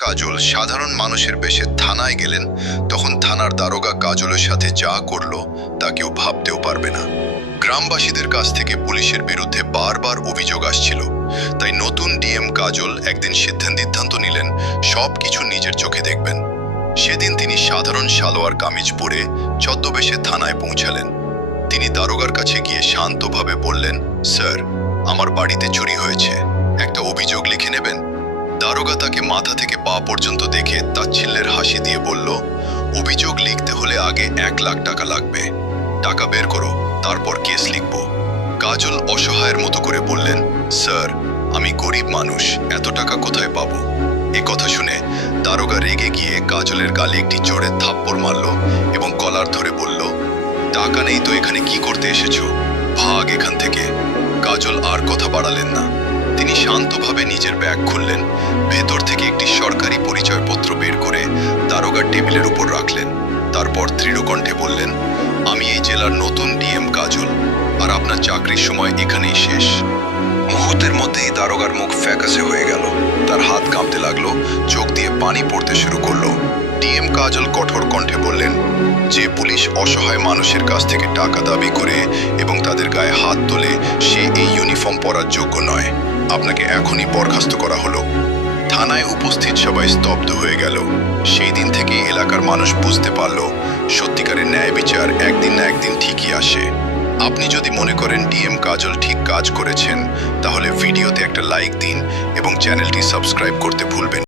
কাজল সাধারণ মানুষের বেশে থানায় গেলেন, তখন থানার দারোগা কাজলের সাথে যা করলো তা কেউ ভাবতেও পারবে না। গ্রামবাসীদের কাছ থেকে পুলিশের বিরুদ্ধে বারবার অভিযোগ আসছিল, তাই নতুন ডিএম কাজল একদিন সিদ্ধান্ত নিলেন সবকিছু নিজের চোখে দেখবেন। সেদিন তিনি সাধারণ সালোয়ার কামিজ পরে ছদ্মবেশে থানায় পৌঁছালেন। তিনি দারোগার কাছে গিয়ে শান্তভাবে বললেন, স্যার, আমার বাড়িতে চুরি হয়েছে, একটা অভিযোগ লিখে নেবেন। দারোগা তাকে মাথা থেকে পা পর্যন্ত দেখে তাচ্ছিল্যের হাসি দিয়ে বলল, অভিযোগ লিখতে হলে আগে 1,00,000 টাকা লাগবে, টাকা বের করো, তারপর কেস লিখব। কাজল অসহায়ের মতো করে বললেন, স্যার, আমি গরিব মানুষ, এত টাকা কোথায় পাবো? এ কথা শুনে দারোগা রেগে গিয়ে কাজলের গালে একটি জোরে থাপ্পড় মারল এবং কলার ধরে বলল, টাকা নেই তো এখানে কি করতে এসেছো? ভাগ এখান থেকে। কাজল আর কথা বাড়ালেন না। তিনি শান্তভাবে নিজের ব্যাগ খুললেন, ভেতর থেকে একটি সরকারি পরিচয়পত্র বের করে দারোগার টেবিলের উপর রাখলেন। তারপর দৃঢ় কণ্ঠে বললেন, আমি এই জেলার নতুন ডিএম কাজল, আর আপনার চাকরির সময় এখানেই শেষ। মুহূর্তের মধ্যেই দারোগার মুখ ফ্যাকাশে হয়ে গেল, তার হাত কাঁপতে লাগলো, চোখ দিয়ে পানি পড়তে শুরু করলো। ডিএম কাজল কঠোর কণ্ঠে বললেন, যে পুলিশ অসহায় মানুষের কাছ থেকে টাকা দাবি করে এবং তাদের গায়ে হাত তোলে, সে এই ইউনিফর্ম পরার যোগ্য নয়। আপনাকে এখনই বরখাস্ত করা হলো। থানায় উপস্থিত সবাই স্তব্ধ হয়ে গেল। সেই দিন থেকে এলাকার মানুষ বুঝতে পারল, সত্যিকারের ন্যায় বিচার একদিন না একদিন ঠিকই আসে। আপনি যদি মনে করেন ডিএম কাজল ঠিক কাজ করেছেন, তাহলে ভিডিওতে একটা লাইক দিন এবং চ্যানেলটি সাবস্ক্রাইব করতে ভুলবেন না।